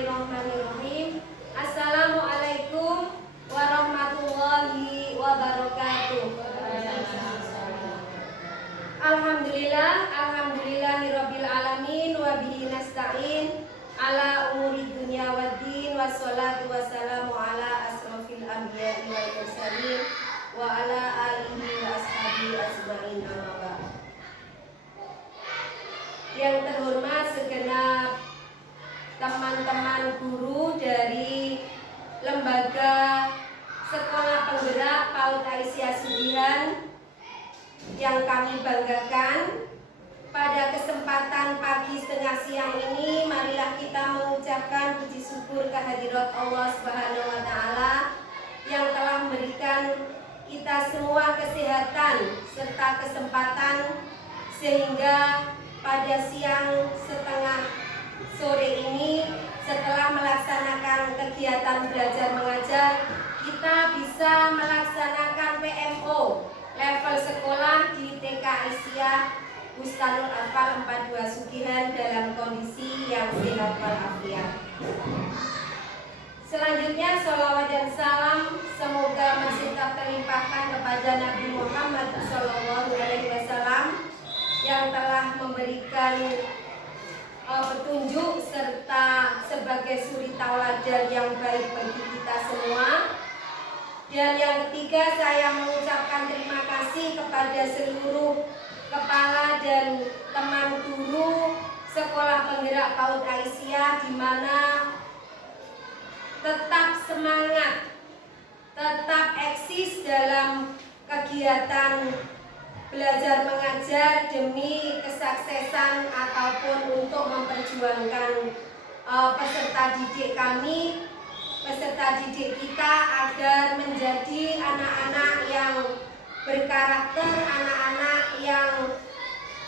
Bismillahirrahmanirrahim. Assalamualaikum warahmatullahi wabarakatuh. Alhamdulillahirabbil alamin wa bihi nasta'in ala umuri dunya waddin wassalatu wassalamu ala asrofil anbiya'i wal mursalin wa ala alihi wa ashabihi ajmain amma ba'd. Yang terhormat segenap teman-teman guru dari Lembaga Sekolah Penggerak PAUD Aisyah Sudihan yang kami banggakan, pada kesempatan pagi setengah siang ini marilah kita mengucapkan puji syukur kehadirat Allah Subhanahu wa taala yang telah memberikan kita semua kesehatan serta kesempatan sehingga pada siang setengah sore ini setelah melaksanakan kegiatan belajar mengajar, kita bisa melaksanakan PMO level sekolah di TK Aisyah Bustanul Atfal 42 Sugihan dalam kondisi yang sehat walafiat. Selanjutnya sholawat dan salam semoga masih tetap terlimpahkan kepada Nabi Muhammad SAW yang telah memberikan petunjuk serta sebagai suri tauladan yang baik bagi kita semua. Dan yang ketiga, saya mengucapkan terima kasih kepada seluruh kepala dan teman guru Sekolah Penggerak PAUD Aisyah di mana tetap semangat, tetap eksis dalam kegiatan belajar mengajar demi kesuksesan ataupun untuk memperjuangkan peserta didik kami, peserta didik kita agar menjadi anak-anak yang berkarakter, anak-anak yang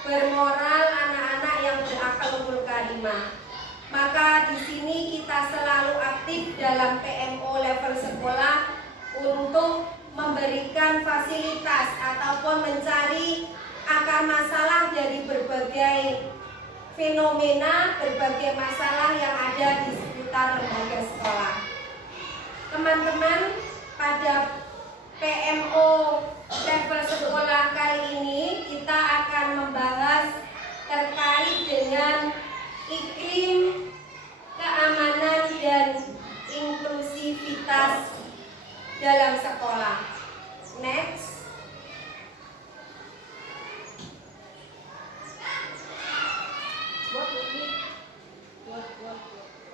bermoral, anak-anak yang berakhlakul karimah. Maka di sini kita selalu aktif dalam PMO level sekolah untuk memberikan fasilitas ataupun mencari akar masalah dari berbagai fenomena, berbagai masalah yang ada di sekitar lembaga sekolah. Teman-teman, pada PMO level sekolah kali ini kita akan membahas terkait dengan iklim keamanan dan inklusivitas dalam sekolah. Next.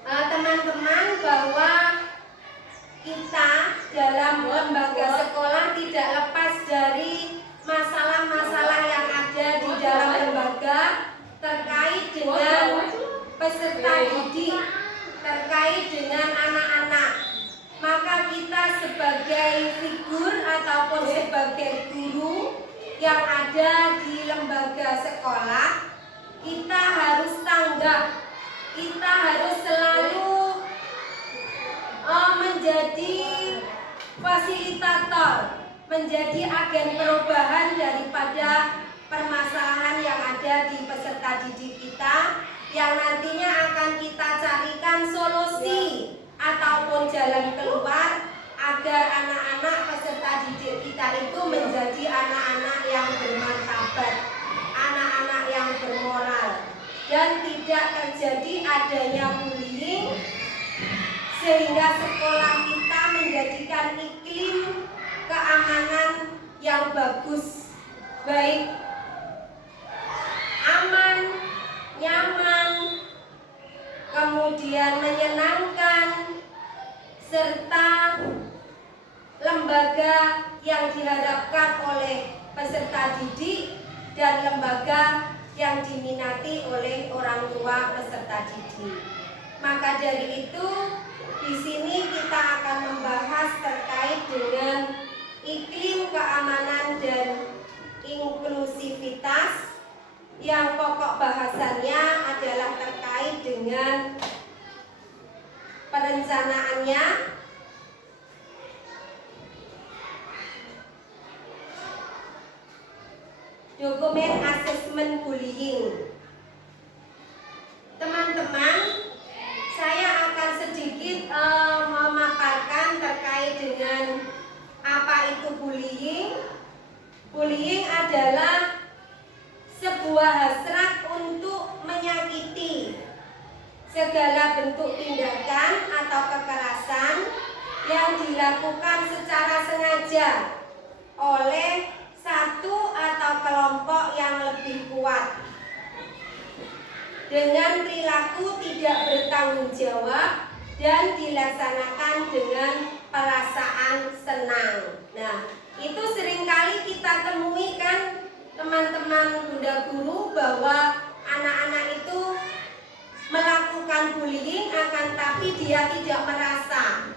Teman-teman, bahwa kita dalam lembaga sekolah tidak lepas dari masalah-masalah yang ada di dalam lembaga terkait dengan peserta didik, terkait dengan anak-anak. Maka kita sebagai figur ataupun sebagai guru yang ada di lembaga sekolah, kita harus tanggap, kita harus selalu menjadi fasilitator, menjadi agen perubahan daripada permasalahan yang ada di peserta didik kita, yang nantinya akan kita carikan solusi ataupun jalan keluar agar anak-anak peserta didik kita itu menjadi anak-anak yang bermartabat, anak-anak yang bermoral, dan tidak terjadi adanya bullying, sehingga sekolah kita menjadikan iklim keamanan yang bagus, baik aman, nyaman, kemudian menyenangkan, serta lembaga yang diharapkan oleh peserta didik dan lembaga yang diminati oleh orang tua peserta didik. Maka dari itu, di sini kita akan membahas terkait dengan iklim keamanan dan inklusivitas yang pokok bahasannya adalah terkait dengan perencanaannya, dokumen asesmen bullying. Teman-teman, saya akan segala bentuk tindakan atau kekerasan yang dilakukan secara sengaja oleh satu atau kelompok yang lebih kuat dengan perilaku tidak bertanggung jawab dan dilaksanakan dengan perasaan senang. Nah, itu seringkali kita temui kan teman-teman Bunda Guru, bahwa anak-anak itu melakukan bullying akan tapi dia tidak merasa.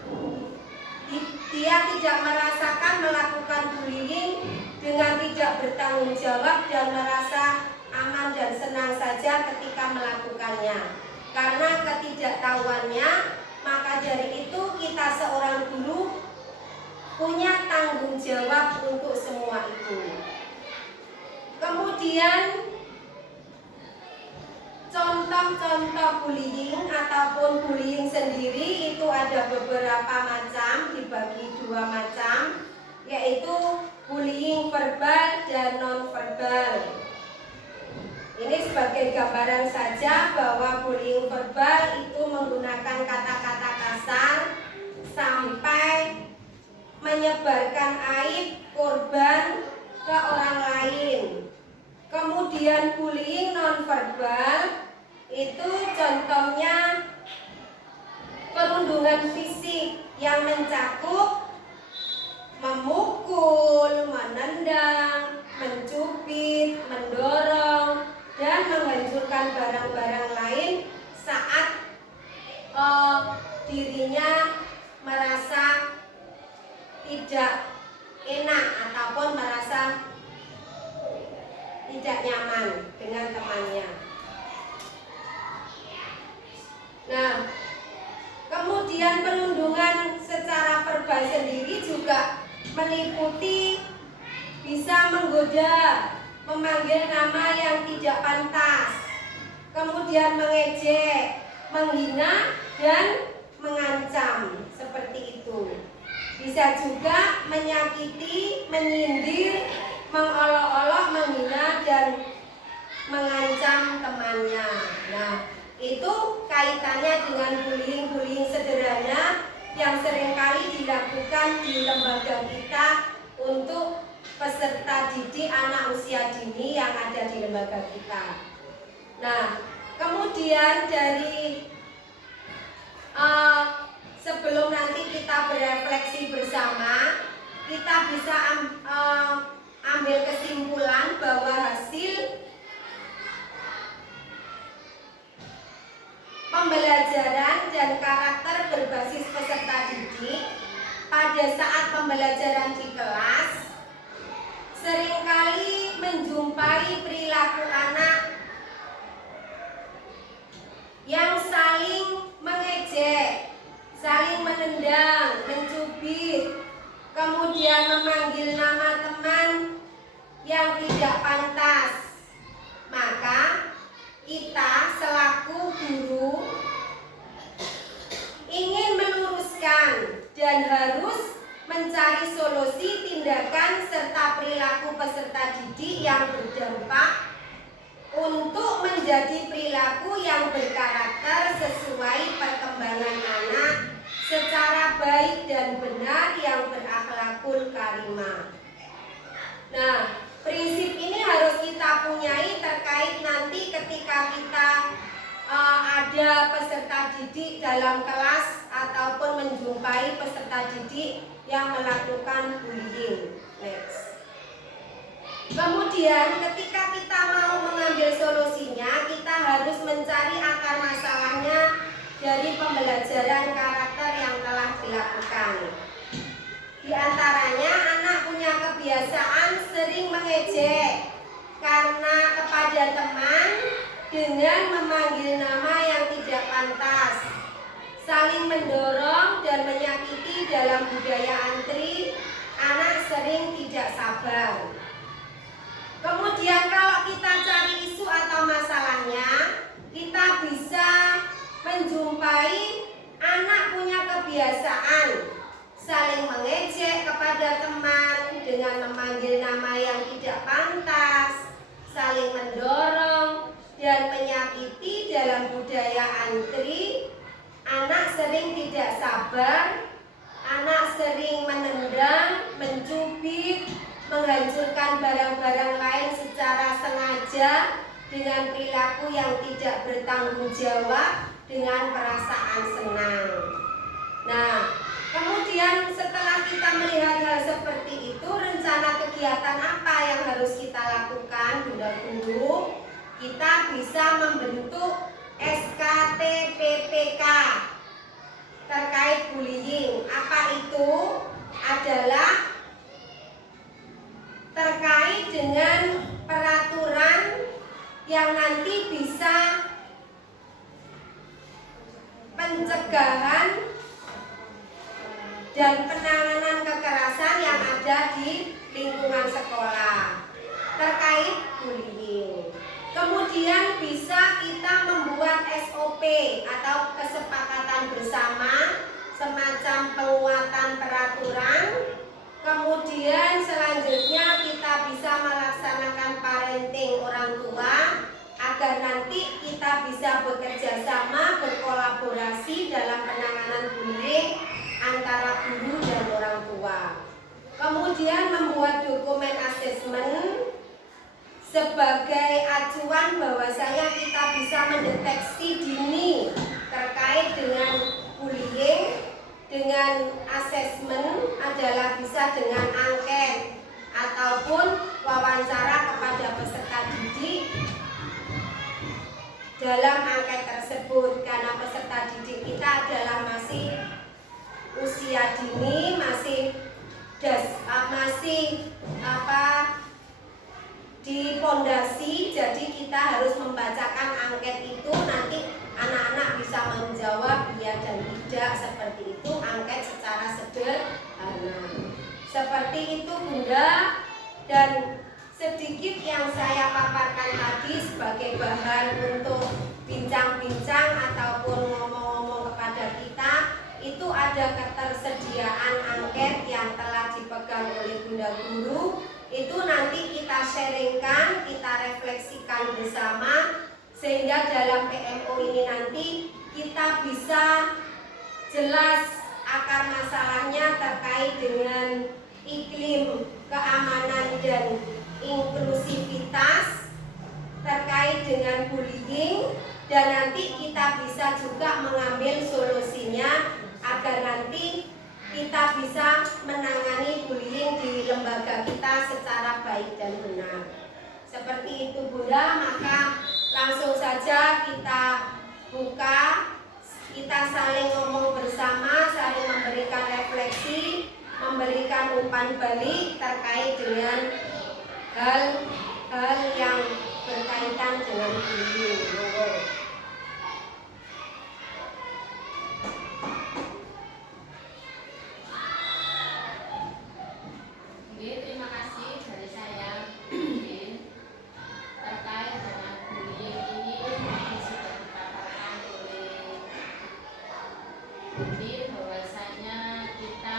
Dia tidak merasakan melakukan bullying dengan tidak bertanggung jawab dan merasa aman dan senang saja ketika melakukannya. Karena ketidaktahuannya, maka dari itu kita seorang guru punya tanggung jawab untuk semua itu. Kemudian contoh-contoh bullying ataupun bullying sendiri itu ada beberapa macam, dibagi dua macam, yaitu bullying verbal dan non-verbal. Ini sebagai gambaran saja bahwa bullying verbal itu menggunakan kata-kata kasar sampai menyebarkan aib korban ke orang lain. Kemudian bullying nonverbal itu contohnya perundungan fisik yang mencakup memukul, menendang, mencubit, mendorong, dan menghancurkan barang-barang lain saat dirinya merasa tidak enak ataupun merasa tidak nyaman dengan temannya. Nah, kemudian perundungan secara verbal sendiri juga meliputi bisa menggoda, memanggil nama yang tidak pantas, kemudian mengejek, menghina, dan mengancam, seperti itu. Bisa juga menyakiti, menyindir, mengolok-olok, menghina, dan mengancam temannya. Nah, itu kaitannya dengan bullying-bullying sederhana yang seringkali dilakukan di lembaga kita untuk peserta didik anak usia dini yang ada di lembaga kita. Nah, kemudian dari sebelum nanti kita berefleksi bersama, kita bisa ambil kesimpulan bahwa hasil pembelajaran dan karakter berbasis peserta didik pada saat pembelajaran di kelas seringkali menjumpai perilaku anak yang saling mengejek, saling menendang, mencubit, kemudian memanggil nama teman yang tidak pantas. Maka kita selaku guru ingin meluruskan dan harus mencari solusi tindakan serta perilaku peserta didik yang berdampak untuk menjadi perilaku yang berkarakter sesuai perkembangan anak secara baik dan benar yang berakhlakul karimah. Nah, prinsip ini harus kita punyai terkait nanti ketika kita ada peserta didik dalam kelas ataupun menjumpai peserta didik yang melakukan bullying. Next. Kemudian ketika kita mau mengambil solusinya, kita harus mencari akar masalahnya dari pembelajaran karakter yang telah dilakukan. Di antaranya anak punya kebiasaan sering mengejek karena kepada teman dengan memanggil nama yang tidak pantas, saling mendorong dan menyakiti dalam budaya antri, anak sering tidak sabar. Kemudian kalau kita cari isu atau masalahnya, kita bisa menjumpai anak punya kebiasaan saling mengejek kepada teman dengan memanggil nama yang tidak pantas, saling mendorong dan menyakiti dalam budaya antri, anak sering tidak sabar, anak sering menendang, mencubit, menghancurkan barang-barang lain secara sengaja dengan perilaku yang tidak bertanggung jawab dengan perasaan senang. Nah, kemudian setelah kita melihat hal seperti itu, rencana kegiatan apa yang harus kita lakukan, Bunda Guru? Kita bisa membentuk SKTPPK terkait bullying. Apa itu? Adalah terkait dengan peraturan yang nanti bisa pencegahan dan penanganan kekerasan yang ada di lingkungan sekolah terkait bullying. Kemudian bisa kita membuat SOP atau kesepakatan bersama, semacam penguatan peraturan. Kemudian selanjutnya kita bisa melaksanakan parenting orang tua agar nanti kita bisa bekerja sama, berkolaborasi dalam penanganan bullying antara guru dan orang tua. Kemudian membuat dokumen asesmen sebagai acuan bahwasanya kita bisa mendeteksi dini terkait dengan bullying. Dengan asesmen adalah bisa dengan angket ataupun wawancara kepada peserta didik. Dalam angket tersebut, karena peserta didik kita adalah masih usia dini, masih di pondasi, jadi kita harus membacakan angket itu, nanti anak-anak bisa menjawab iya dan tidak, seperti itu angket secara sederhana. Seperti itu Bunda, dan sedikit yang saya paparkan tadi sebagai bahan untuk bincang-bincang ataupun ngomong-ngomong kepada kita, itu ada ketersediaan angket yang telah dipegang oleh Bunda Guru. Itu nanti kita sharingkan, kita refleksikan bersama, sehingga dalam PMO ini nanti kita bisa jelas akar masalahnya terkait dengan iklim keamanan dan inklusivitas, terkait dengan bullying, dan nanti kita bisa juga mengambil solusinya agar nanti kita bisa menangani bullying di lembaga kita secara baik dan benar. Seperti itu Bunda, maka langsung saja kita buka, kita saling ngomong bersama, saling memberikan refleksi, memberikan umpan balik terkait dengan hal-hal yang berkaitan dengan bullying. Terima kasih dari saya terkait dengan bullying ini sudah dipaparkan oleh Budi bahwasanya kita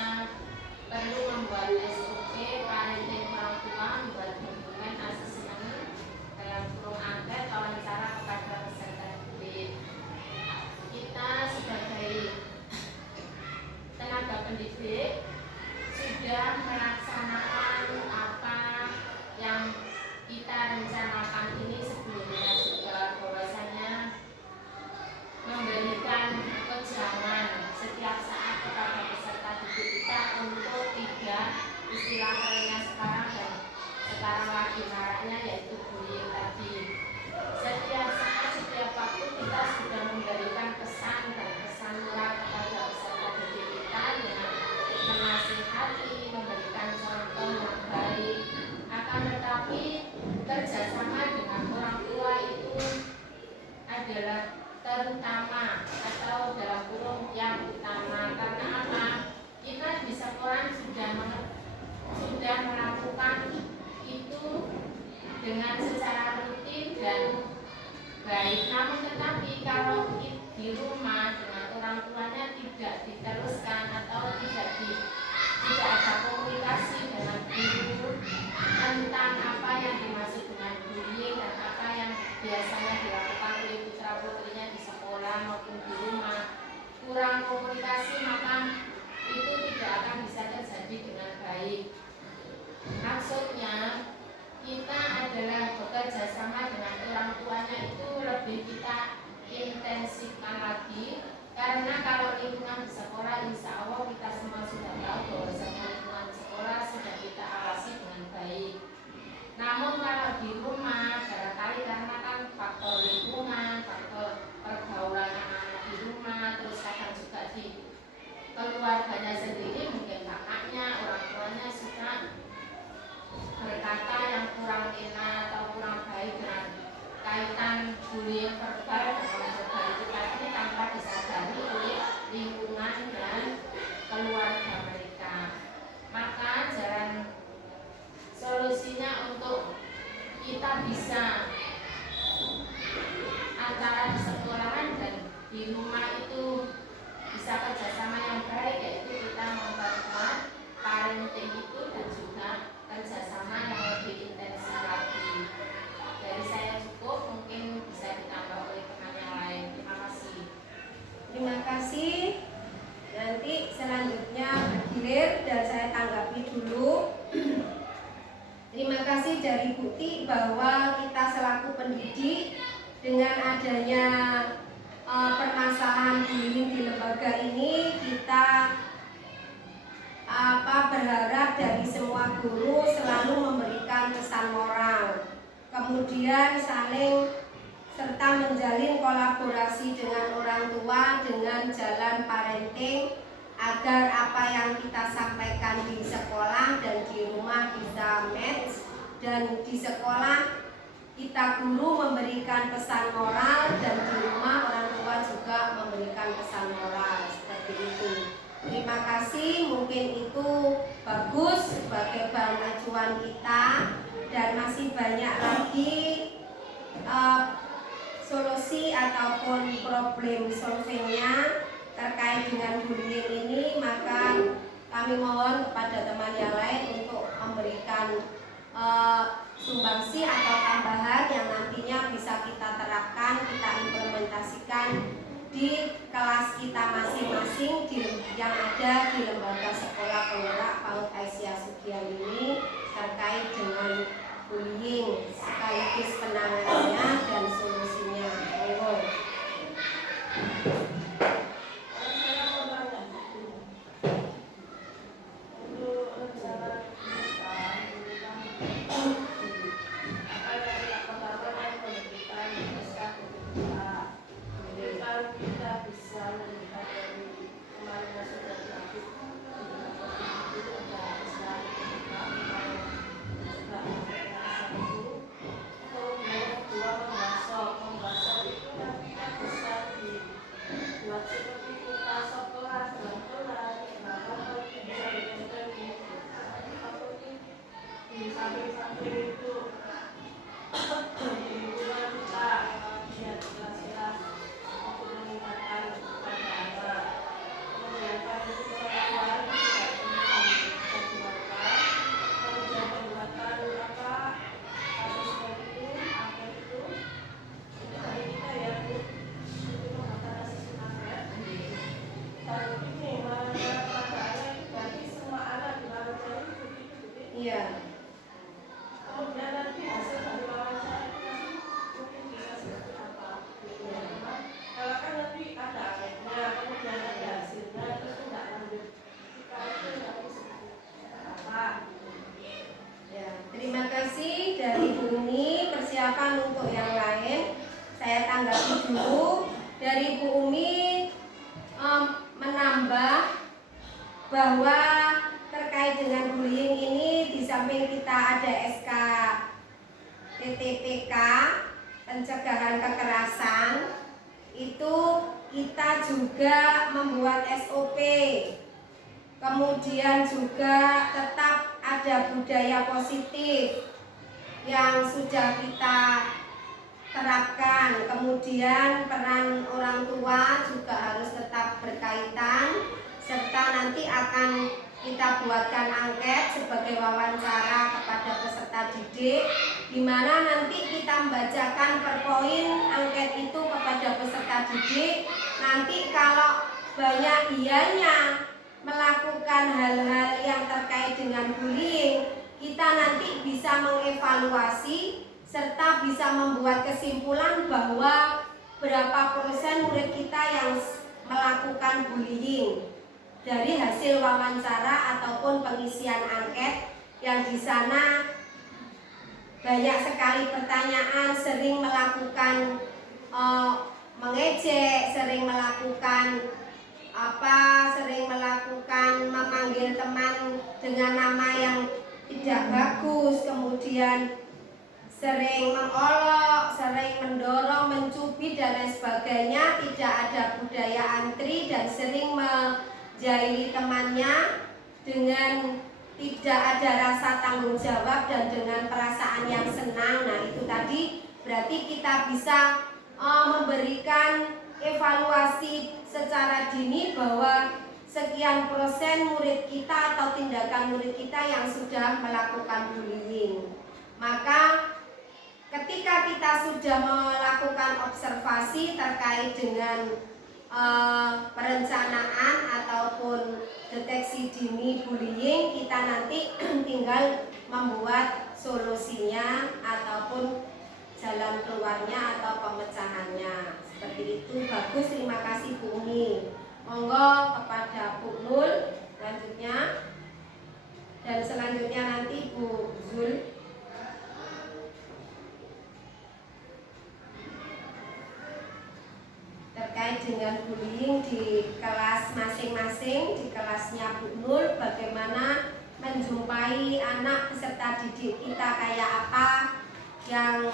perlu membuat SOP parenting orang tua, membuat dokumen asesmen dalam kurung angket wawancara kepada peserta didik. Kita sebagai tenaga pendidik sudah melaksanakan apa yang kita rencanakan ini sebelumnya juga, bahwasanya memberikan wejangan setiap saat kepada peserta didik kita untuk tidak, istilah kerennya sekarang dan sekarang lagi maraknya, yaitu bullying tadi. Setiap saat, setiap waktu kita sudah memberikan pesan dan pesan moral kepada peserta didik kita dengan menasihati, memberikan contoh yang baik. Akan tetapi kerjasama dengan orang tua itu adalah terutama atau dalam kurung yang utama. Karena apa? Kita di sekolah sudah melakukan itu dengan secara rutin dan baik. Namun tetapi kalau di rumah dengan orang tuanya tidak diteruskan atau tidak ada komunikasi dengan guru tentang apa yang dimaksud dengan bullying dan apa yang biasanya dilakukan oleh putra putrinya di sekolah kurang komunikasi, maka itu tidak akan bisa terjadi dengan baik. Maksudnya kita adalah bekerja sama dengan orang tuanya itu lebih kita intensifkan lagi, karena kalau lingkungan di sekolah insya Allah kita semua sudah tahu bahwa lingkungan sekolah sudah kita awasi dengan baik. Namun kalau di rumah barangkali karena kan faktor lingkungan, faktor pergaulan anak-anak di rumah, terus kadang juga di keluarganya sendiri, mungkin kakaknya, orang tuanya suka berkata yang kurang enak atau kurang baik dengan kaitan bullying verbal dan verbal itu tadi tanpa disadari oleh lingkungan dan keluarga mereka. Maka jalan solusinya untuk kita bisa antara di sekolahan dan di rumah itu bisa kerjasama yang baik, yaitu kita memperkuat parenting itu dan juga kerjasama yang lebih intensif lagi. Dari saya cukup, mungkin bisa ditambah oleh teman yang lain. Terima kasih. Terima kasih. Nanti selanjutnya bergilir dan saya tanggapi dulu. Terima kasih dari Bukti bahwa kita selaku pendidik dengan adanya permasalahan bullying di lembaga ini, kita berharap dari semua guru selalu memberikan pesan moral, kemudian saling serta menjalin kolaborasi dengan orang tua dengan jalan parenting, agar apa yang kita sampaikan di sekolah dan di rumah bisa match, dan di sekolah kita guru memberikan pesan moral dan di rumah orang tua juga memberikan pesan moral, seperti itu. Terima kasih, mungkin itu bagus sebagai bahan acuan kita, dan masih banyak lagi solusi ataupun problem solvingnya terkait dengan bullying ini. Maka kami mohon kepada teman yang lain untuk memberikan sumbangsi atau tambahan yang nantinya bisa kita terapkan, kita implementasikan di kelas kita masing-masing yang ada di lembaga sekolah penggerak PAUD Aisyah Sugian ini terkait dengan bullying sekaligus penanganannya dan solusinya. Terima kasih dari Bumi. Persiapan untuk yang lain saya tanggapi dulu. Dari Bu Umi menambah bahwa terkait dengan bullying ini, di samping kita ada SK TTPK pencegahan kekerasan, itu kita juga membuat SOP, kemudian juga tetap ada budaya positif yang sudah kita terapkan, kemudian peran orang tua juga harus tetap berkaitan, serta nanti akan kita buatkan angket sebagai wawancara kepada peserta didik, di mana nanti kita membacakan per poin angket itu kepada peserta didik. Nanti kalau banyak ianya melakukan hal-hal yang terkait dengan bullying, kita nanti bisa mengevaluasi serta bisa membuat kesimpulan bahwa berapa persen murid kita yang melakukan bullying dari hasil wawancara ataupun pengisian angket yang di sana banyak sekali pertanyaan, sering melakukan mengejek, sering melakukan sering melakukan memanggil teman dengan nama yang tidak bagus, kemudian sering mengolok, sering mendorong, mencubit dan lain sebagainya, tidak ada budaya antri dan sering menjahili temannya dengan tidak ada rasa tanggung jawab dan dengan perasaan yang senang. Nah, itu tadi berarti kita bisa memberikan evaluasi secara dini bahwa sekian persen murid kita atau tindakan murid kita yang sudah melakukan bullying. Maka ketika kita sudah melakukan observasi terkait dengan perencanaan ataupun deteksi dini bullying, kita nanti tinggal membuat solusinya ataupun jalan keluarnya atau pemecahannya. Seperti itu. Bagus, terima kasih Bu Umi. Monggo kepada Bu Nul selanjutnya, dan selanjutnya nanti Bu Zul. Terkait dengan bullying di kelas masing-masing, di kelasnya Bu Nul, bagaimana menjumpai anak peserta didik kita kayak apa yang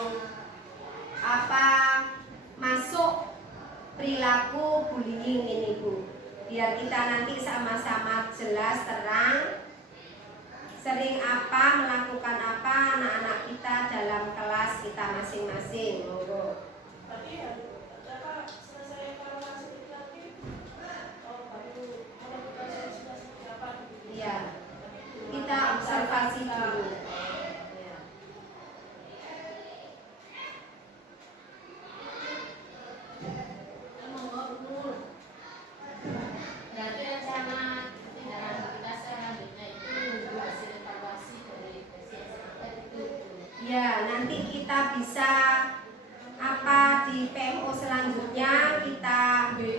masuk perilaku bullying ini Bu, biar kita nanti sama-sama jelas terang sering apa, melakukan apa anak-anak kita dalam kelas kita masing-masing. Monggo. Iya, kita observasi dulu. Berarti rencana tindakan kita selanjutnya itu menunggu hasil evaluasi dari PCSMK itu. Ya, nanti kita bisa di PMO selanjutnya kita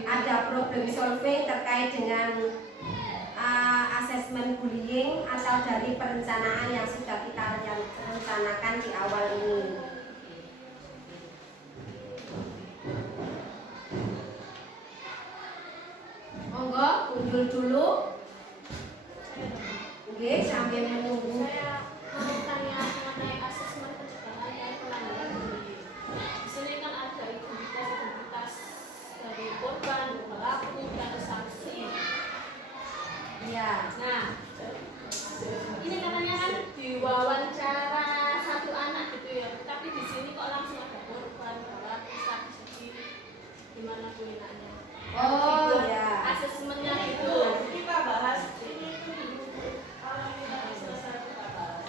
ada problem solving terkait dengan asesmen bullying atau dari perencanaan yang sudah kita rencanakan di awal ini. Monggo, undur dulu. Oke, sambil menunggu. Saya mau tanya mengenai asesmen pencegahan dan penanganan bullying. Di sini kan ada identitas dari korban, pelaku, dan saksi. Ya. Nah, ini katanya kan diwawancara satu anak gitu ya, tapi di sini kok langsung ada korban, pelaku, saksi. Gimana Bu enaknya? Oh ya. Asesmennya itu Kita bahas ini itu kalau kita selesai kita bahas.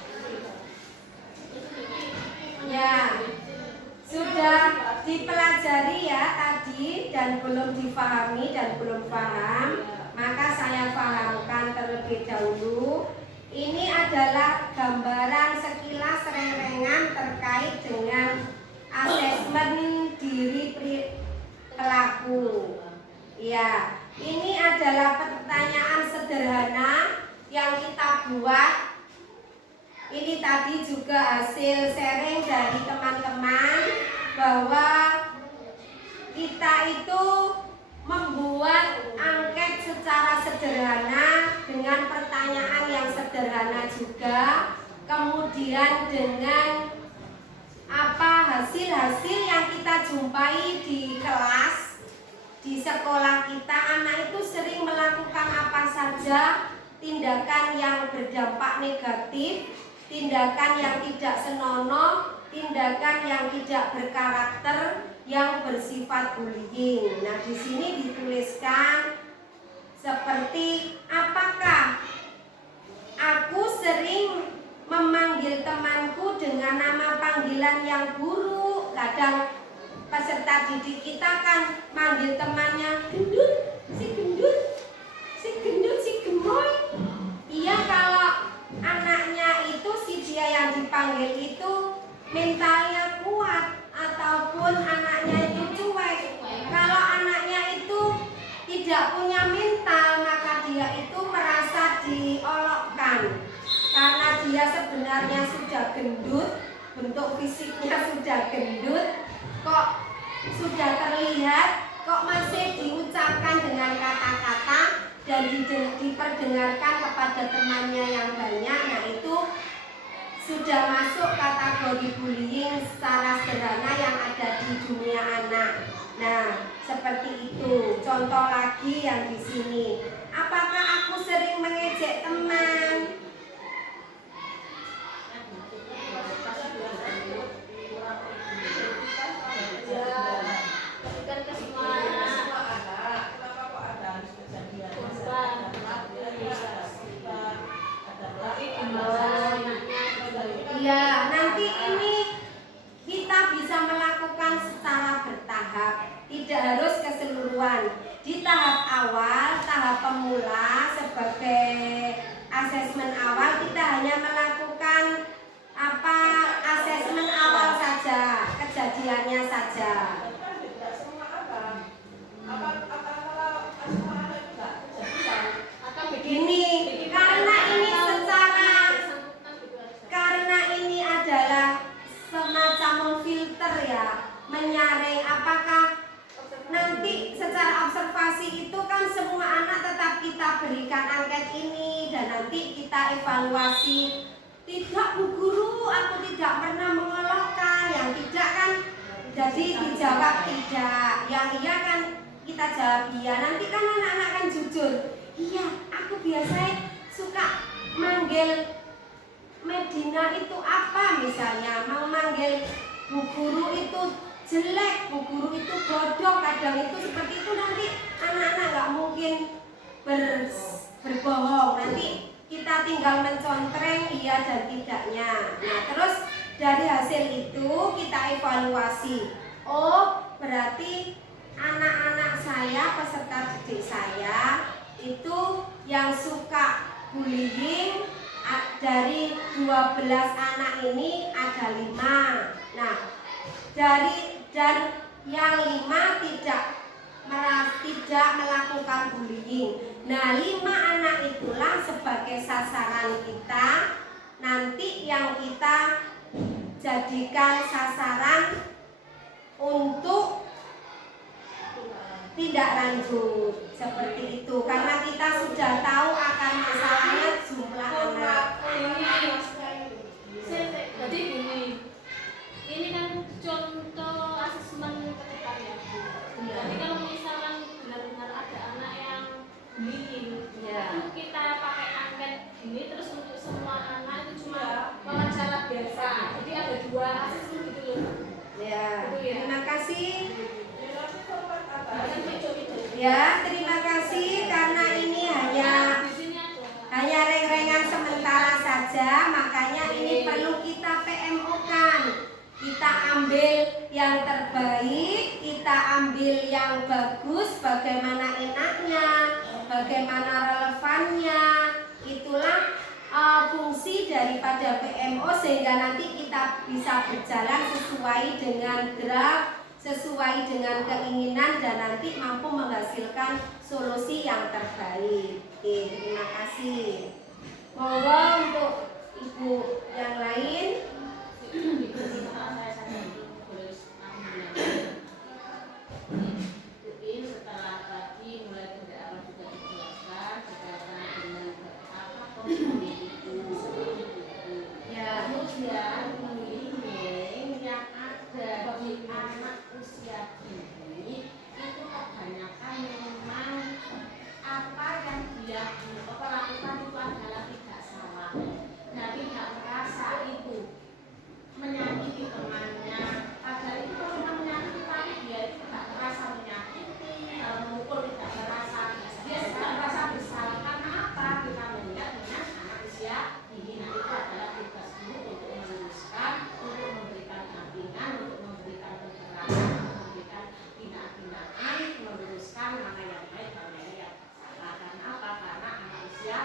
Ya. Sudah dipelajari ya tadi dan belum difahami dan belum paham, maka saya pahamkan terlebih dahulu. Ini adalah gambaran sekilas rengengan terkait dengan asesmen diri pelaku. Ya, ini adalah pertanyaan sederhana yang kita buat. Ini tadi juga hasil sharing dari teman-teman bahwa kita itu membuat angket secara sederhana dengan pertanyaan yang sederhana juga, kemudian dengan hasil-hasil yang kita jumpai di kelas, di sekolah kita. Anak itu sering melakukan apa saja tindakan yang berdampak negatif, tindakan yang tidak senonoh, tindakan yang tidak berkarakter, yang bersifat bullying. Nah, di sini dituliskan seperti apakah aku sering memanggil temanku dengan nama panggilan yang buruk. Kadang peserta didik kita kan manggil temannya gendut, si gendut, si gendut, si gemoy. Iya, kalau anaknya itu si dia yang dipanggil itu mentalnya kuat ataupun anaknya itu cuek. Kalau anaknya itu tidak punya mental, maka dia itu merasa diolokkan karena dia sebenarnya sudah gendut, bentuk fisiknya sudah gendut, kok sudah terlihat, kok masih diucapkan dengan kata-kata dan diperdengarkan kepada temannya yang banyak. Nah, itu sudah masuk kategori bullying secara sederhana yang ada di dunia anak. Nah, seperti itu. Contoh lagi yang di sini. Apakah aku sering mengejek teman? Ya, nanti ini kita bisa melakukan secara bertahap, tidak harus keseluruhan. Di tahap awal, tahap pemula sebagai asesmen awal, kita hanya melakukan asesmen awal saja, kejadiannya saja. Begini, karena ini adalah semacam memfilter ya, menyaring apakah nanti secara observasi itu kan semua anak tetap kita berikan angket ini dan nanti kita evaluasi. Tidak Bu Guru, aku tidak pernah mengolokkan. Yang tidak kan jadi dijawab tidak, yang iya kan kita jawab iya. Nanti kan anak-anak kan jujur, iya aku biasanya suka manggil Medina itu apa, misalnya mau manggil Bu Guru itu jelek, Bu Guru itu bodoh, kadang itu seperti itu. Nanti anak-anak nggak mungkin berbohong, nanti kita tinggal mencontreng iya dan tidaknya. Nah, terus dari hasil itu kita evaluasi. Oh, berarti anak-anak saya, peserta didik saya itu yang suka bullying dari 12 anak ini ada 5. Nah, dan yang 5 tidak melakukan bullying. Nah, 5 anak itulah sebagai sasaran kita nanti yang kita jadikan sasaran untuk tidak lanjut seperti itu, karena kita sudah tahu akan masalahnya jumlah anak. Jadi ini kan contoh asesmen ketika ya Bu. Jadi kalau misalkan benar-benar ada anak yang bullying, itu kita pakai angket ini terus untuk semua anak itu cuma wawancara biasa. Jadi ada 2 asesmen gitu loh. Ya, terima kasih. Ya, terima kasih karena ini hanya reng-rengan sementara saja, makanya ini perlu kita PMO-kan. Kita ambil yang terbaik, kita ambil yang bagus, bagaimana enaknya, bagaimana relevannya. Itulah fungsi daripada PMO sehingga nanti kita bisa berjalan sesuai dengan draft, sesuai dengan keinginan dan nanti mampu menghasilkan solusi yang terbaik. Oke, terima kasih. Monggo untuk ibu yang lain. Setelah tadi mulai dari awal juga dijelaskan berkaitan dengan apa komponen itu seperti itu. Ya, kemudian bullying yang ada di anak usia dini itu kebanyakan memang apa yang dia lakukan itu adalah tidak salah dan tidak merasa itu menyakiti temannya. Padahal itu kalau menyakiti tapi dia itu tidak merasa menyakiti. kekerasan, mana yang baik, mana yang salah. Karena apa? Karena anak usia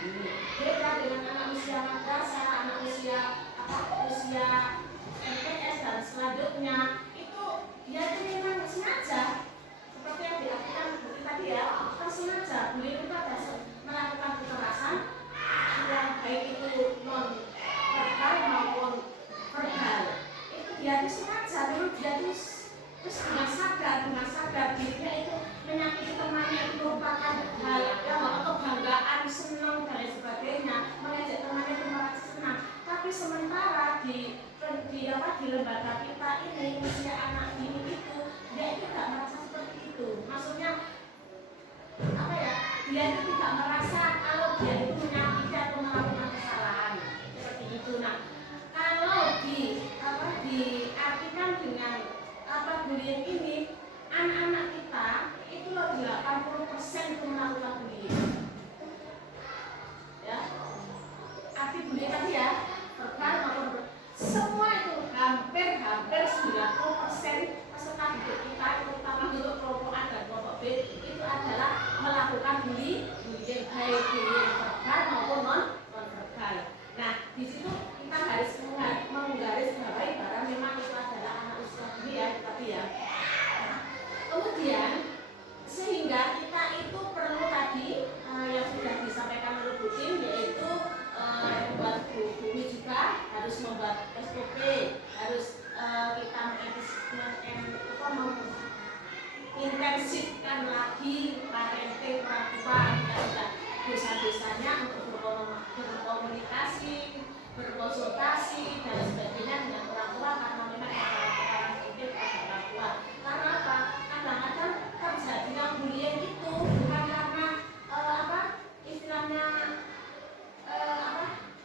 dini. Beda dengan anak usia madrasah, anak usia usia MTS dan selanjutnya itu dia itu memang sengaja seperti yang dilakukan Budi tadi ya, kan sengaja Budi itu ada melakukan kekerasan yang baik itu non verbal maupun verbal. Itu dia itu sengaja, memang dia itu terus dengan sadar dirinya itu menyakiti temannya itu merupakan hal yang kebanggaan, senang dan sebagainya, mengajak temannya itu merasa senang. Tapi sementara di lembaga kita ini usia anak ini itu dia itu tidak merasa seperti itu. Maksudnya apa ya? Dia itu tidak merasa kalau dia itu menyakiti atau melakukan kesalahan seperti itu. Nah, kalau diartikan dengan bullying ini, anak-anak kita itu lebih 80% itu melakukan bullying. Ya, arti bullying tadi ya, verbal maupun semua itu hampir 90% peserta didik kita, terutama untuk kelompok A dan kelompok B itu adalah melakukan bullying baik bullying verbal maupun non verbal. Nah, di situ kita harus menggarisbawahi bahwa memang itu adalah anak usia dini ya, tapi ya. Nah, kemudian sehingga kita itu perlu tadi yang sudah disampaikan oleh Bu Tim, yaitu membuat bumi juga harus membuat SOP, harus kita mengintensifkan lagi parenting orang tua dan desa-desanya untuk berkomunikasi, berkonsultasi dan sebagainya dengan orang tua, karena memang orang penting pada orang tua. Karena apa? Kadang-kadang terjadinya bullying itu bukan karena istilahnya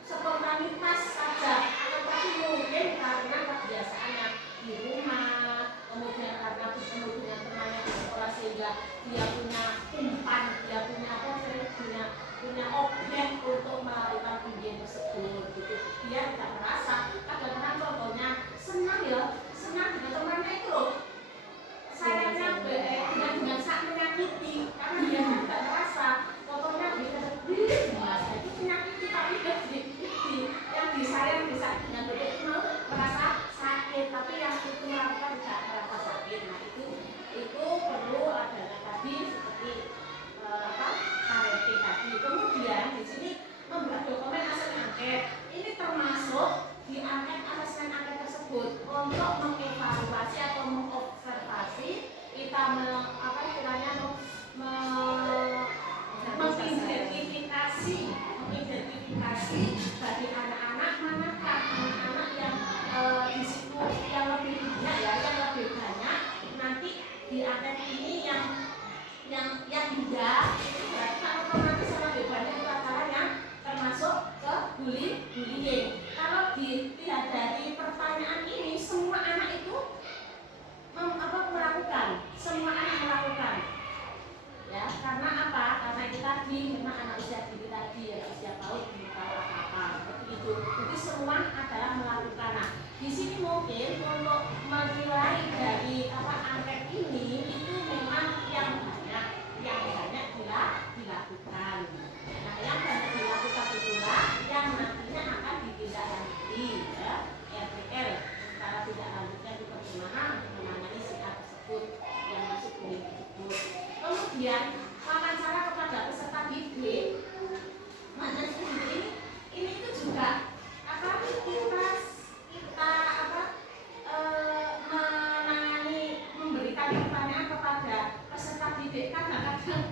spontanitas saja, tetapi mungkin karena kebiasaannya di rumah, kemudian karena bertemu dengan temannya di sekolah sehingga dia punya umpan, dia punya objek untuk melakukan bullying tersebut gitu. Dia tidak merasa, kadang-kadang contohnya senang dengan temannya itu loh, sayangnya dengan sak menyakiti karena dia tidak merasa contohnya itu menyakiti, tapi yang disayang disakiti dengan betul itu merasa sakit, tapi yang itu melakukan tidak merasa sakit. Nah itu perlu adanya tadi seperti parenting tadi. Kemudian di sini membuat dokumen hasil angket ini termasuk di asesmen angket tersebut untuk mengevaluasi atau mengobservasi kita mengidentifikasi bagi anak-anak manakah anak-anak yang di situ yang lebih banyak ya, yang lebih banyak nanti di angket ini yang tidak berarti kalau otomatis yang lebih banyak itu adalah yang termasuk ke bullying. Kalau dilihat dari pertanyaan ini, semua anak itu melakukan, semua anak melakukan. Ya, karena apa? Karena itu tadi memang anak usia dini tadi ya, usia PAUD belum tahu apa-apa seperti itu. Jadi semua adalah melakukan. Nah, di sini mungkin untuk menilai dari angket ini itu memang yang banyak dilakukan. Nah, yang banyak dilakukan itulah yang nantinya akan ditindaklanjuti ya, RTL. Secara tidak lanjutnya itu bagaimana untuk menangani sikap tersebut yang masuk bullying tersebut. Kemudian wawancara kepada peserta didik, majelis didik ini itu juga menangani, memberikan pertanyaan kepada peserta didik. Kadang-kadang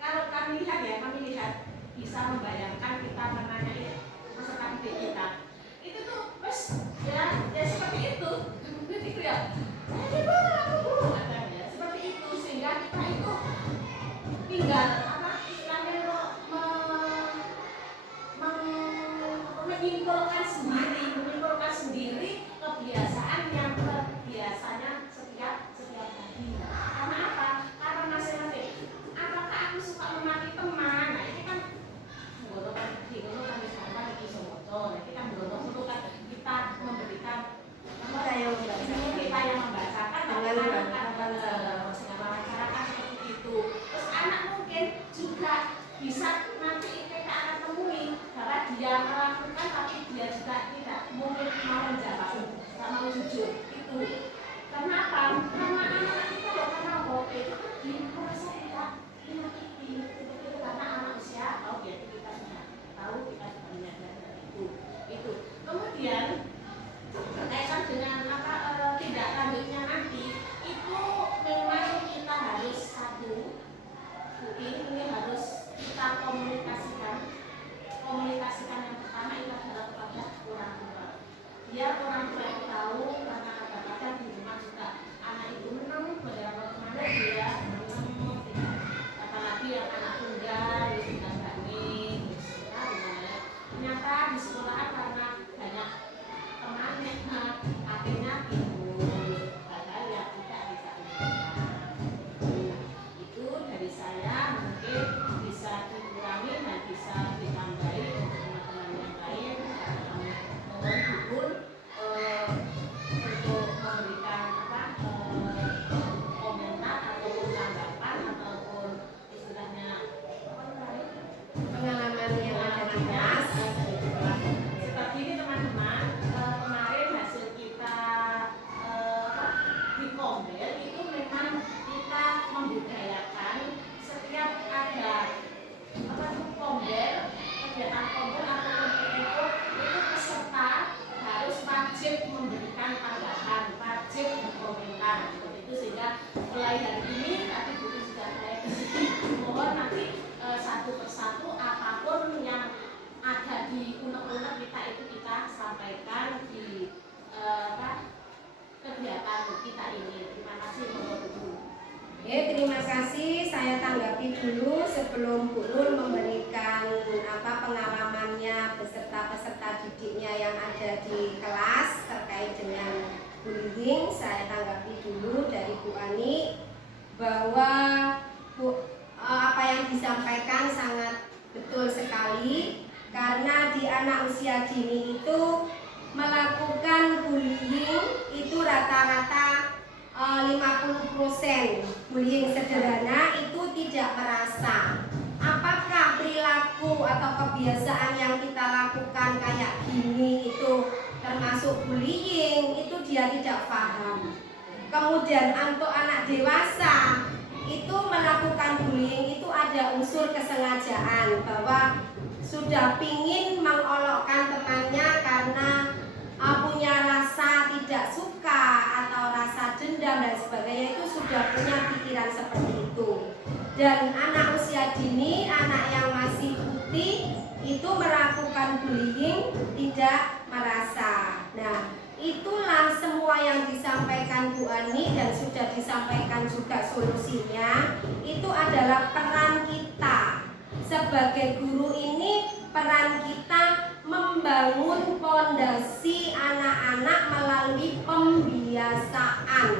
kalau kami lihat bisa membayangkan kita menanyai peserta didik kita itu tuh ya seperti itu begitu ya, seperti itu, sehingga kita itu tinggal menyimpulkan sendiri kebiasaan yang biasanya setiap hari. Karena apa? Karena masing-masing. Apakah aku suka memaki teman? Nah ini kan kita memberikan kita yang kasih, monggo Bu. Oke, terima kasih. Saya tanggapi dulu sebelum Bu Nur memberikan pengalamannya beserta peserta didiknya yang ada di kelas terkait dengan bullying. Saya tanggapi dulu dari Bu Ani bahwa apa yang disampaikan sangat betul sekali, karena di anak usia dini itu melakukan bullying itu rata-rata 50% bullying sederhana itu tidak merasa apakah perilaku atau kebiasaan yang kita lakukan kayak gini itu termasuk bullying, itu dia tidak paham. Kemudian untuk anak dewasa itu melakukan bullying itu ada unsur kesengajaan, bahwa sudah pingin mengolokkan temannya karena punya rasa tidak suka atau rasa dendam dan sebagainya, itu sudah punya pikiran seperti itu. Dan anak usia dini, anak yang masih putih itu melakukan bullying tidak merasa. Nah, itulah semua yang disampaikan Bu Ani dan sudah disampaikan juga solusinya. Itu adalah peran kita sebagai guru ini, peran kita membangun fondasi anak-anak melalui pembiasaan.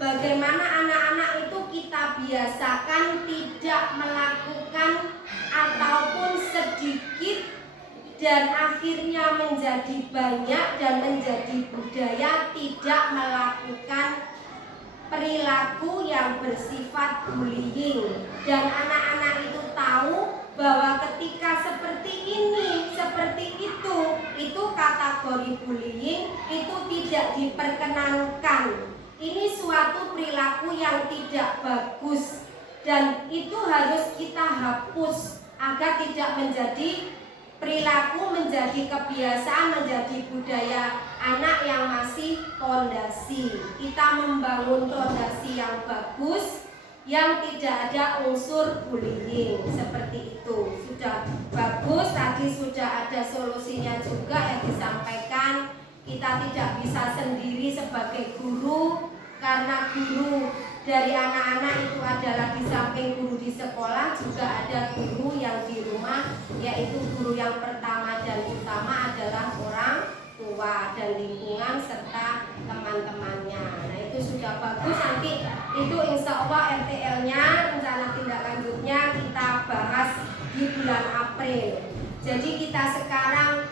Bagaimana anak-anak itu kita biasakan tidak melakukan ataupun sedikit dan akhirnya menjadi banyak dan menjadi budaya tidak melakukan perilaku yang bersifat bullying. Dan anak-anak itu tahu bahwa ketika seperti ini, seperti itu kategori bullying, itu tidak diperkenankan. Ini suatu perilaku yang tidak bagus dan itu harus kita hapus agar tidak menjadi perilaku, menjadi kebiasaan, menjadi budaya anak yang masih fondasi. Kita membangun fondasi yang bagus, yang tidak ada unsur bullying, seperti itu. Sudah bagus, tadi sudah ada solusinya juga yang disampaikan. Kita tidak bisa sendiri sebagai guru, karena guru dari anak-anak itu adalah di samping guru di sekolah juga ada guru yang di rumah, yaitu guru yang pertama dan utama adalah orang tua dan lingkungan serta teman-temannya. Nah, itu sudah bagus. Nanti itu insya Allah RTL-nya, rencana tindak lanjutnya kita bahas di bulan April. Jadi kita sekarang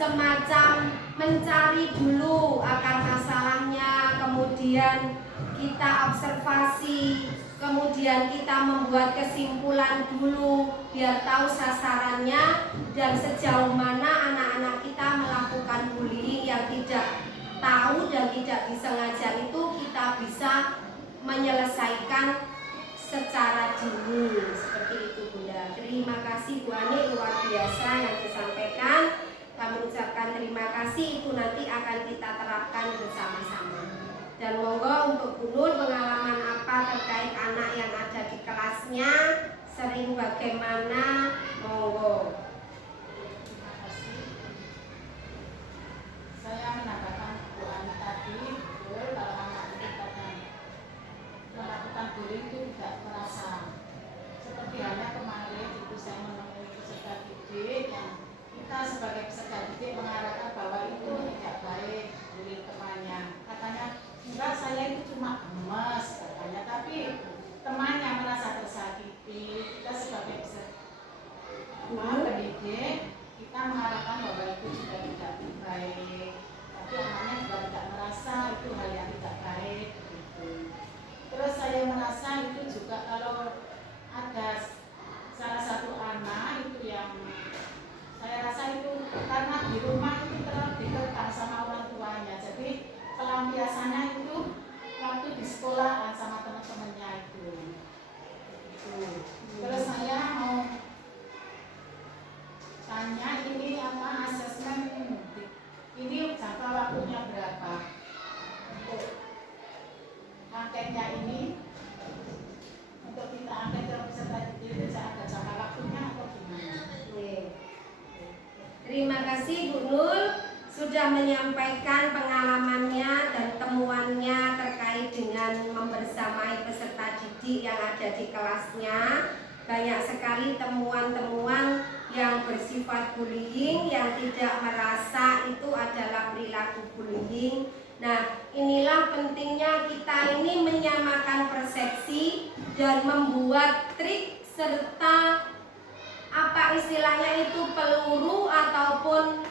semacam mencari dulu akar masalahnya, kemudian kita observasi, kemudian kita membuat kesimpulan dulu biar tahu sasarannya dan sejauh mana anak-anak kita melakukan bullying yang tidak tahu dan tidak disengaja itu kita bisa menyelesaikan secara dini. Seperti itu Bunda. Terima kasih Bu Ani, luar biasa yang disampaikan. Kami ucapkan terima kasih, itu nanti akan kita terapkan bersama-sama. Dan monggo untuk Bu Nur, pengalaman apa terkait anak yang ada di kelasnya, sering bagaimana, monggo. Terima kasih. Saya menambahkan Bu Ani tadi, betul kalau anak itu kadang melakukan bullying itu tidak merasa. Seperti halnya kemarin itu saya menemui peserta didik yang kita sebagai peserta didik mengarahkan bahwa itu tidak baik bullying temannya. Katanya, enggak, saya itu cuma gemes katanya, tapi temannya merasa tersakiti. Kita sebagai pendidik, kita mengharapkan bahwa itu juga tidak baik, tapi anaknya juga tidak merasa itu hal yang tidak baik gitu. Terus saya merasa itu juga kalau ada salah satu anak itu yang saya rasa itu karena di rumah itu terlalu dikekang sama orang tuanya, jadi pelampiasannya itu waktu di sekolah sama teman-temannya itu. Terus saya mau tanya, ini apa asesmen ini jangka waktunya berapa untuk angketnya ini, untuk kita angket ke peserta didik itu ada jangka waktunya atau gimana? Terima kasih Bu Nur sudah menyampaikan pengalamannya dan temuannya terkait dengan membersamai peserta didik yang ada di kelasnya. Banyak sekali temuan-temuan yang bersifat bullying, yang tidak merasa itu adalah perilaku bullying. Nah, inilah pentingnya kita ini menyamakan persepsi dan membuat trik serta apa istilahnya itu peluru ataupun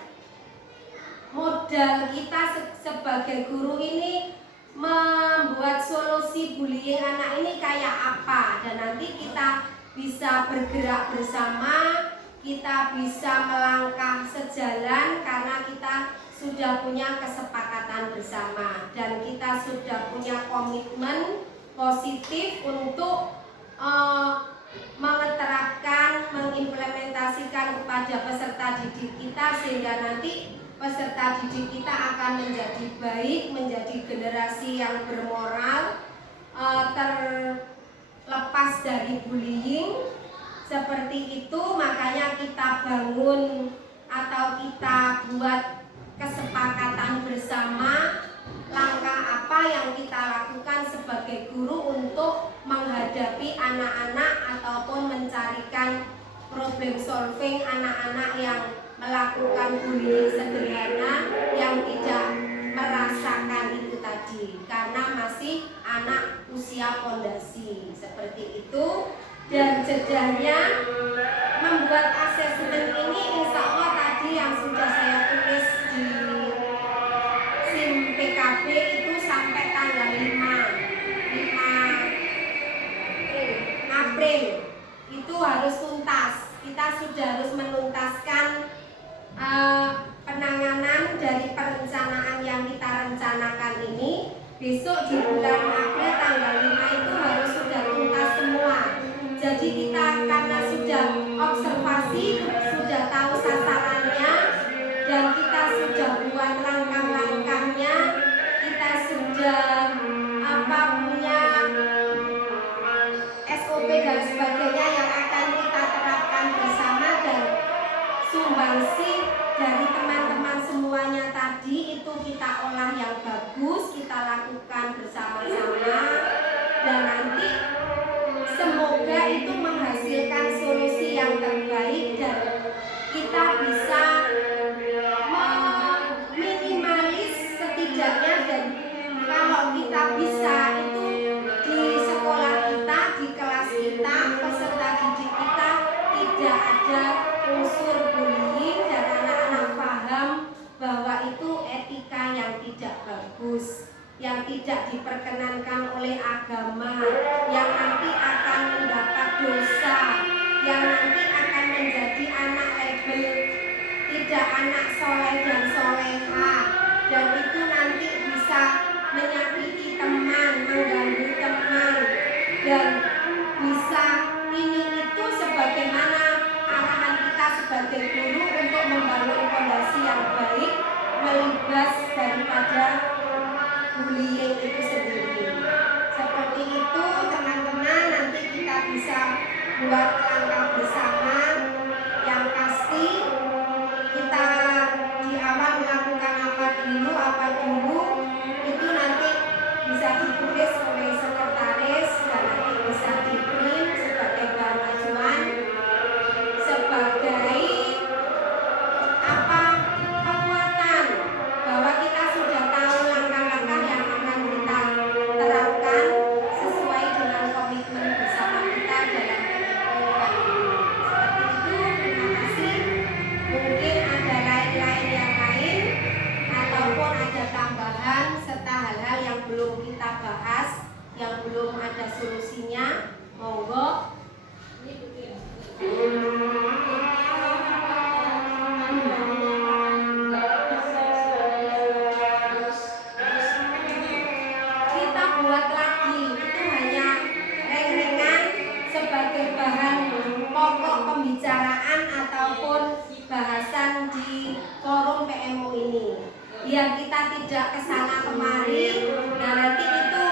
modal kita sebagai guru ini membuat solusi bullying anak ini kayak apa, dan nanti kita bisa bergerak bersama, kita bisa melangkah sejalan karena kita sudah punya kesepakatan bersama dan kita sudah punya komitmen positif untuk menerapkan, mengimplementasikan kepada peserta didik kita, sehingga nanti peserta didik kita akan menjadi baik, menjadi generasi yang bermoral, terlepas dari bullying. Seperti itu, makanya kita bangun atau kita buat kesepakatan bersama langkah apa yang kita lakukan sebagai guru untuk menghadapi anak-anak ataupun mencarikan problem solving anak-anak yang melakukan bullying sederhana, yang tidak merasakan itu tadi karena masih anak usia pondasi seperti itu. Dan jedanya membuat asesmen ini insya Allah tadi yang sudah saya tulis di SIM PKB itu sampai tanggal 5 April itu harus tuntas. Kita sudah harus menuntaskan penanganan dari perencanaan yang kita rencanakan ini. Besok di bulan April tanggal 5 itu harus sudah tuntas semua. Jadi kita karena sudah observasi, sudah tahu sasarannya, dan kita sudah buat langkah-langkahnya, kita sudah punya SOP dan sebagainya yang akan kita terapkan bersama, dan sumbangsi dari teman-teman semuanya tadi itu kita olah yang bagus, kita lakukan bersama-sama, dan nanti semoga itu menghasilkan solusi yang terbaik dan kita bisa meminimalis setidaknya, dan kalau kita bisa itu di sekolah kita, di kelas kita, peserta didik kita tidak ada unsur bullying dan anak-anak paham bahwa itu etika yang tidak bagus, yang tidak diperkenankan oleh agama, yang nanti akan mendapat dosa, yang nanti akan menjadi anak label tidak anak soleh dan soleha, dan itu nanti bisa menyakiti teman, mengganggu teman, dan bisa ini itu sebagaimana arahan kita sebagai guru untuk membangun fondasi yang baik, melibas daripada bullying itu sendiri. Seperti itu teman-teman, nanti kita bisa buat langkah bersama. Yang pasti kita di awal melakukan apa dulu itu nanti bisa ditulis oleh sekretaris dan nanti bisa di-print sebagai bahan ajuan, sebagai penguatan bahwa kita sudah tahu langkah-langkah yang akan kita terapkan sesuai dengan komitmen bersama kita dalam pengelolaan ini. Seperti itu, terima kasih. Mungkin ada lain-lain yang lain ataupun ada tambahan serta hal-hal yang belum kita bahas, yang belum ada solusinya, monggo. Kita buat lagi, itu hanya reng-rengan sebagai bahan pokok pembicaraan ataupun bahasan di forum PMU ini. Biar kita tidak kesana kemari, nah nanti itu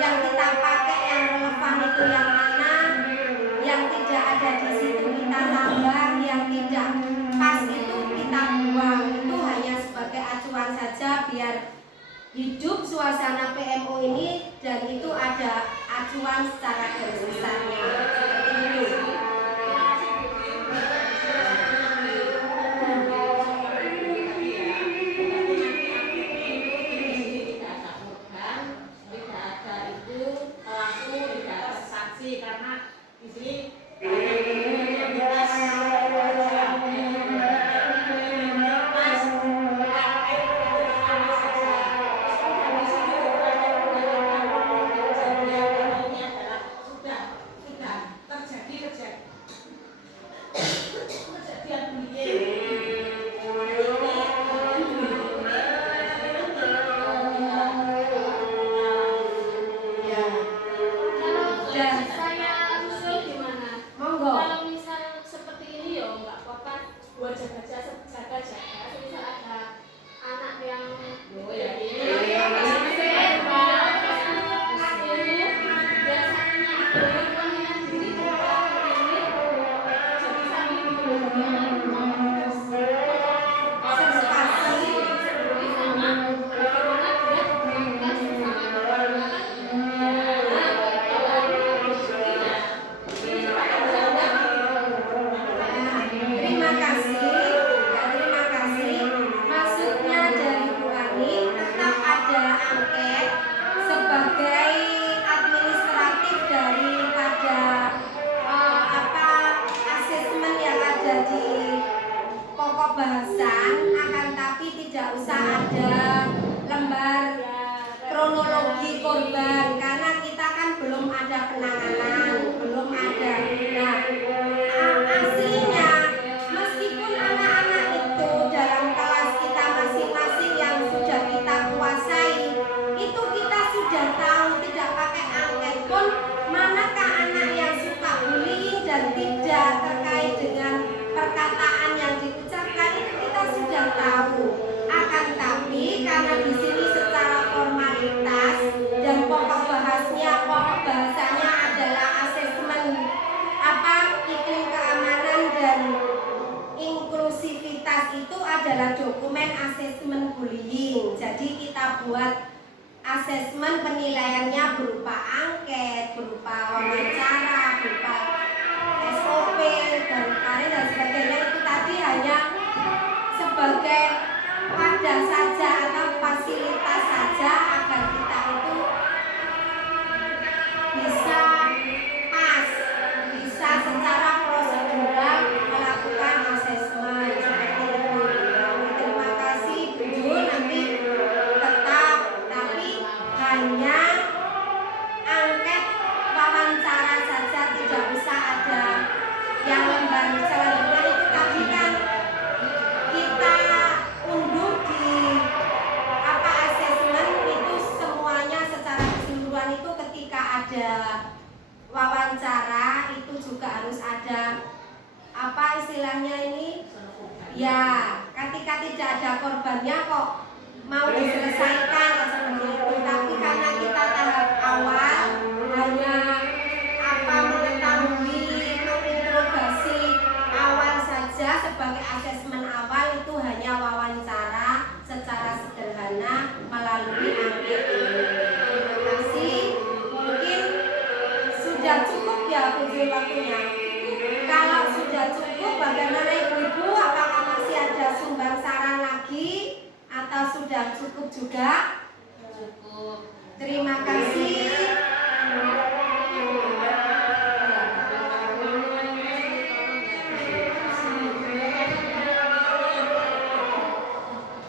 yang kita pakai yang relevan itu yang mana, yang tidak ada di situ kita tambah, yang tidak pas itu kita buang. Itu hanya sebagai acuan saja biar hidup suasana PMU ini dan itu ada acuan secara garis besarnya seperti itu. Karena di sini bahasan, akan tapi tidak usah ada lembar kronologi korban karena kita kan belum ada penanganan, belum ada. Nah, aslinya meskipun anak-anak itu dalam kelas kita masing-masing yang sudah kita kuasai, itu kita sudah tahu tidak pakai angket pun manakah anak yang suka bullying dan tidak terkait dengan perkataan yang diucapkan itu kita sudah tahu. Akan tapi karena di sini secara formalitas dan pokok bahasanya adalah asesmen iklim keamanan dan inklusivitas itu adalah dokumen asesmen bullying. Jadi kita buat asesmen penilaiannya berupa angket, berupa wawancara, berupa SOP dan kemarin dan sebagainya. Itu tadi hanya sebagai wadah saja atau fasilitas saja agar kita itu bisa pas, bisa secara prosedural melakukan asesmen seperti itu. Terima kasih Bu, nanti tetap, tapi hanya angket wawancara saja, tidak usah ada yang lembar selanjutnya. Itu tadi kan kita unduh di asesmen itu semuanya secara keseluruhan. Itu ketika ada wawancara itu juga harus ada istilahnya ini ya, ketika tidak ada korbannya kok mau diselesaikan seperti itu. Tapi karena kita tahap awal hanya mengetahui, menginterogasi awal saja sebagai asesmen awal, itu hanya wawancara secara sederhana melalui angket ini. Terima kasih. Mungkin sudah cukup ya Bu waktunya. Kalau sudah cukup, bagaimana Ibu-ibu? Apakah masih ada sumbang saran lagi atau sudah cukup juga? Cukup. Terima kasih.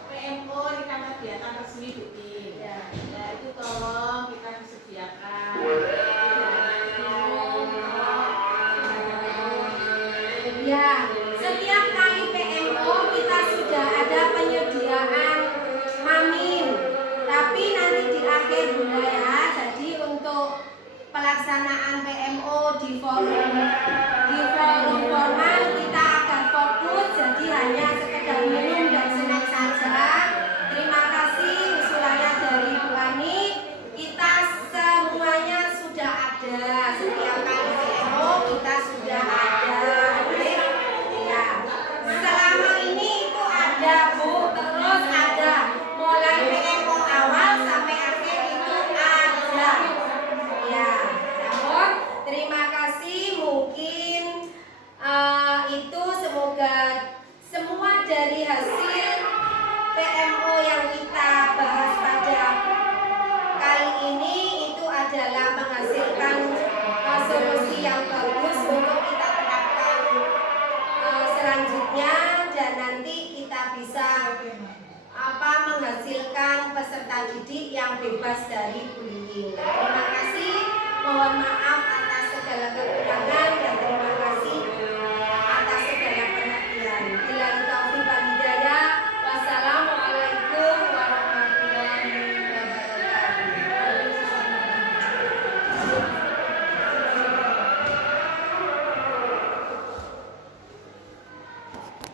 PMO ini kan kegiatan resmi rutin. Ya, itu tolong kita disediakan. Ya, setiap kali PMO kita sudah ada penyediaan mamin. Tapi nanti di akhir Bunda ya. Jadi untuk pelaksanaan PMO di forum formal kita akan fokus, jadi hanya sekedar minum dan snack saja. Terima kasih usulannya dari Bu Ani. Kita semuanya sudah ada, setiap kali PMO kita sudah ada. Ya, selama ini itu ada Bu, terus ada mulai PMO awal sampai akhir itu ada. peserta didik yang bebas dari bullying. Terima kasih, mohon maaf atas segala kekurangan dan terima